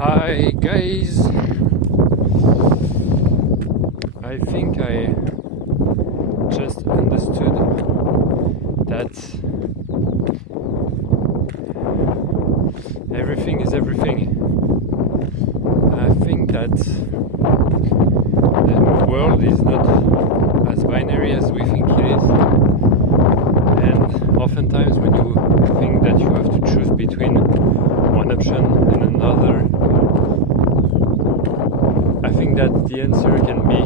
Hi guys, I think I just understood that everything is everything. I think that the world is not as binary as we think it is, and oftentimes when you think that you have to choose between one option and another, I think that the answer can be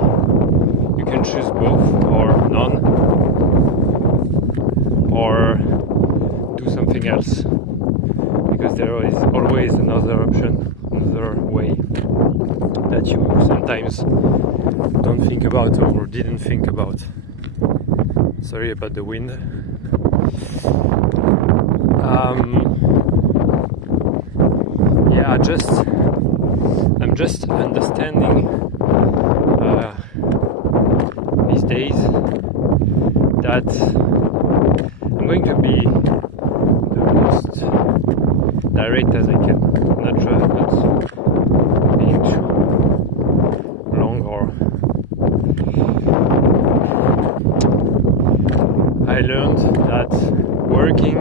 you can choose both or none, or do something else, because there is always another option, another way that you sometimes don't think about or didn't think about. Sorry about the wind. I'm just understanding these days that I'm going to be the most direct as I can, not being too long. Or I learned that working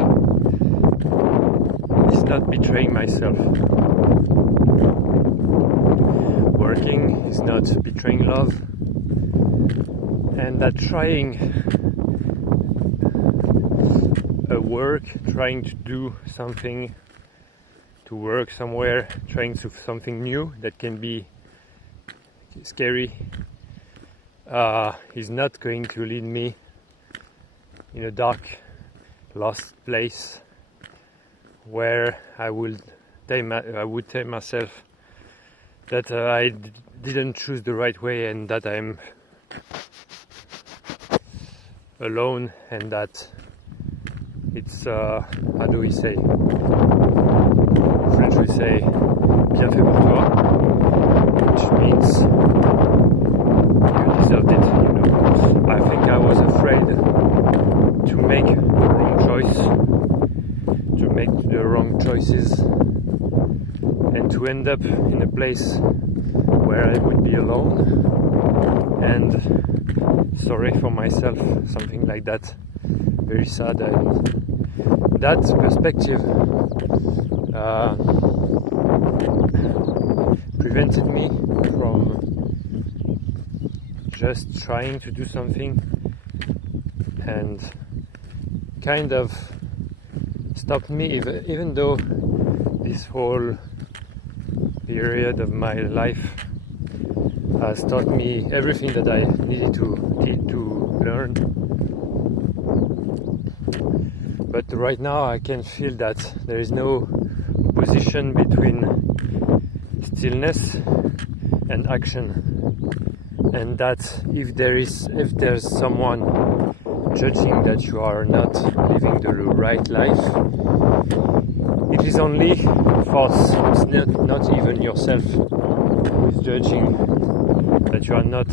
is not betraying myself. Working is not betraying love, and that trying trying to do something, to work somewhere, trying to something new that can be scary, is not going to lead me in a dark, lost place where I would tell myself that I didn't choose the right way, and that I'm alone, and that it's how do we say? French we say bien fait pour toi, which means you deserved it, you know. I think I was afraid to make the wrong choice, to make the wrong choices, and to end up in a place where I would be alone and sorry for myself, something like that. Very sad. And that perspective prevented me from just trying to do something, and kind of stopped me, even though this whole period of my life has taught me everything that I needed to learn. But right now I can feel that there is no opposition between stillness and action, and that if there's someone judging that you are not living the right life, it is only thoughts. It's not even yourself who is judging that you are not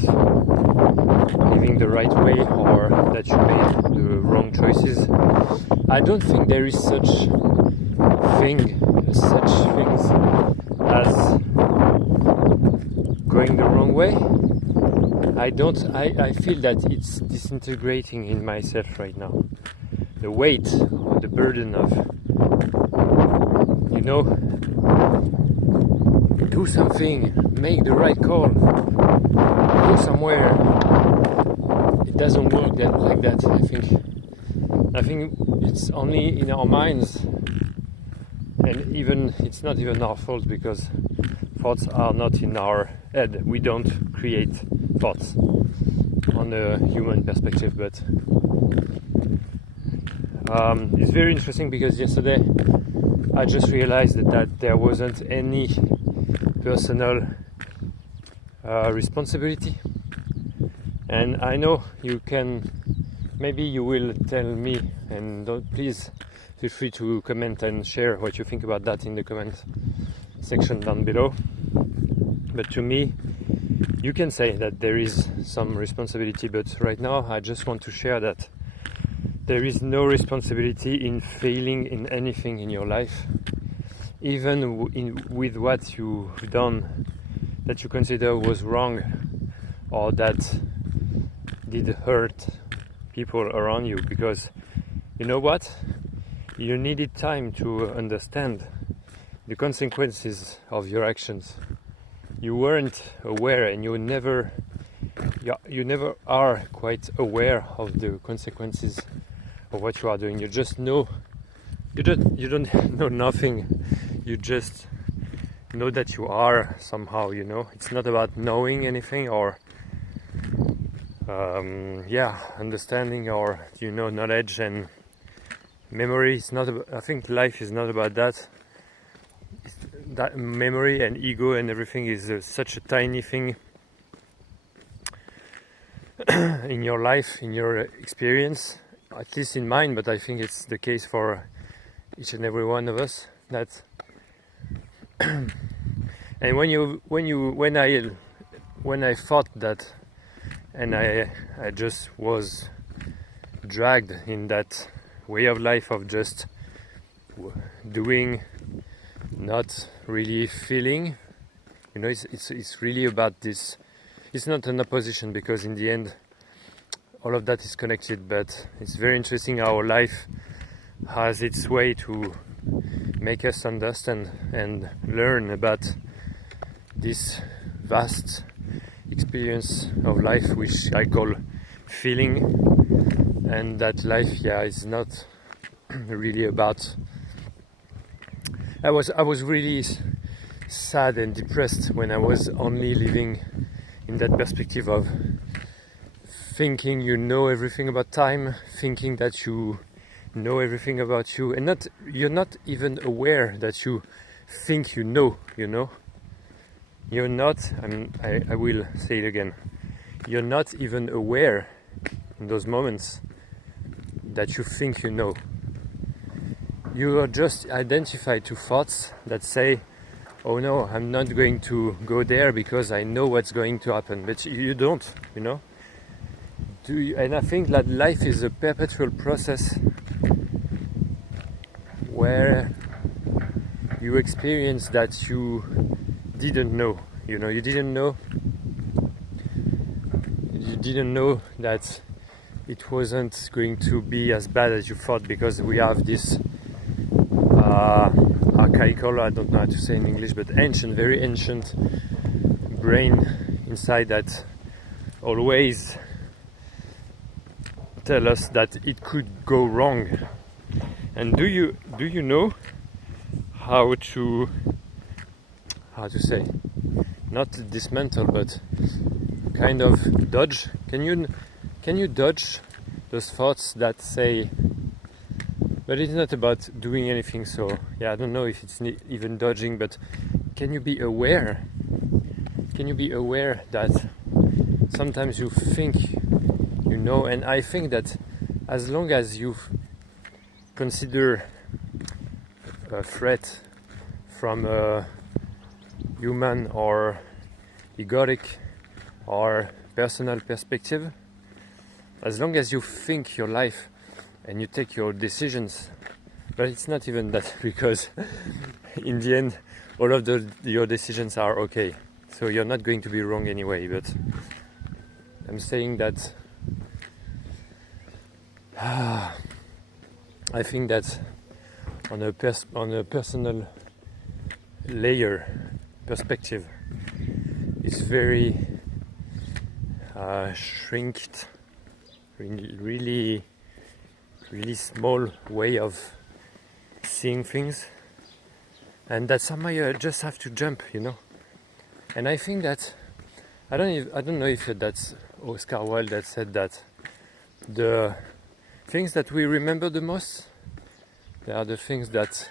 living the right way, or that you made the wrong choices. I don't think there is such things as going the wrong way. I feel that it's disintegrating in myself right now. The weight or the burden of, do something, make the right call, go somewhere. It doesn't work like that. I think it's only in our minds, and even it's not even our fault, because thoughts are not in our head. We don't create thoughts on a human perspective. But it's very interesting, because yesterday I just realized that there wasn't any personal responsibility. And I know maybe you will tell me, and please feel free to comment and share what you think about that in the comment section down below. But to me, you can say that there is some responsibility, but right now I just want to share that there is no responsibility in failing in anything in your life. even with what you've done that you consider was wrong or that did hurt people around you, because you know what? You needed time to understand the consequences of your actions. You weren't aware, and you never are quite aware of the consequences of what you are doing. You just know, you don't know nothing. You just know that you are somehow, you know. It's not about knowing anything or understanding or, you know, knowledge and memory. It's not about, I think life is not about that. That memory and ego and everything is such a tiny thing in your life, in your experience, at least in mine, but I think it's the case for each and every one of us. That and when I thought that, and I just was dragged in that way of life of just doing, not really feeling, you know, it's really about this. It's not an opposition, because in the end all of that is connected, but it's very interesting how life has its way to make us understand and learn about this vast experience of life, which I call feeling, and that life, is not really about. I was really sad and depressed when I was only living in that perspective of thinking you know everything about time, thinking that you know everything about you, and you're not even aware that you think you know, you know. You're not, I will say it again, you're not even aware in those moments that you think you know. You are just identified to thoughts that say, oh no, I'm not going to go there because I know what's going to happen, but you don't, you know. And I think that life is a perpetual process where you experience that you didn't know, you know, you didn't know that it wasn't going to be as bad as you thought, because we have this archaical, I don't know how to say in English, but ancient, very ancient brain inside that always tell us that it could go wrong. And do you know how to say, not dismantle, but kind of dodge? Can you dodge those thoughts that say, but it's not about doing anything, so I don't know if it's even dodging, but can you be aware that sometimes you think you know? And I think that as long as you consider a threat from a human or egoic or personal perspective, as long as you think your life and you take your decisions, but it's not even that, because in the end all of your decisions are okay, so you're not going to be wrong anyway. But I'm saying that I think that on a personal layer perspective, it's very shrinked, really small way of seeing things, and that somehow you just have to jump, you know. And I think that I don't know if that's Oscar Wilde that said that the things that we remember the most, they are the things that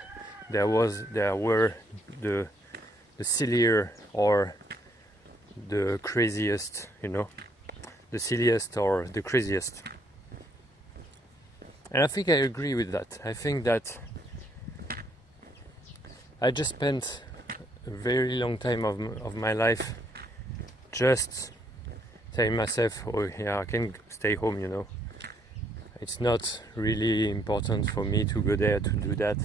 there were the sillier or the craziest, you know, the silliest or the craziest. And I think I agree with that. I think that I just spent a very long time of my life just telling myself, oh yeah, I can stay home, you know. It's not really important for me to go there to do that.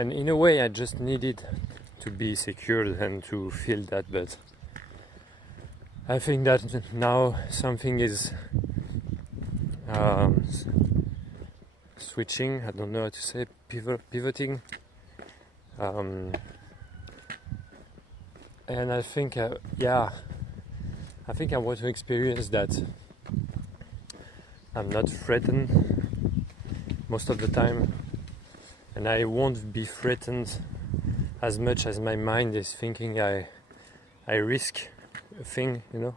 And in a way I just needed to be secured and to feel that, but I think that now something is switching, I don't know how to say, pivoting, and I think I want to experience that I'm not threatened most of the time, and I won't be threatened as much as my mind is thinking I risk a thing, you know.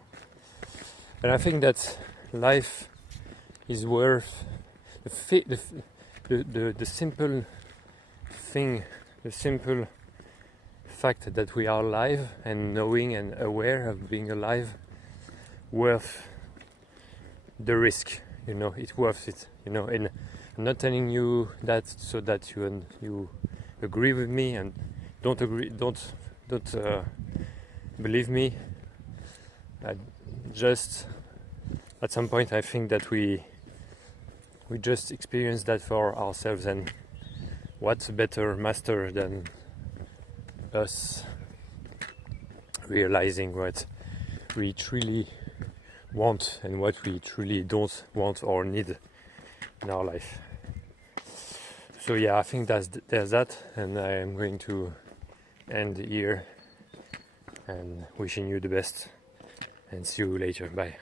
And I think that life is worth the simple thing, the simple fact that we are alive and knowing and aware of being alive, worth the risk, you know. It's worth it, you know. And I'm not telling you that so that you agree with me, and don't believe me. Just at some point I think that we just experience that for ourselves, and what's a better master than us realizing what we truly want and what we truly don't want or need in our life. So yeah, I think there's that, and I am going to end here and wishing you the best, and see you later. Bye.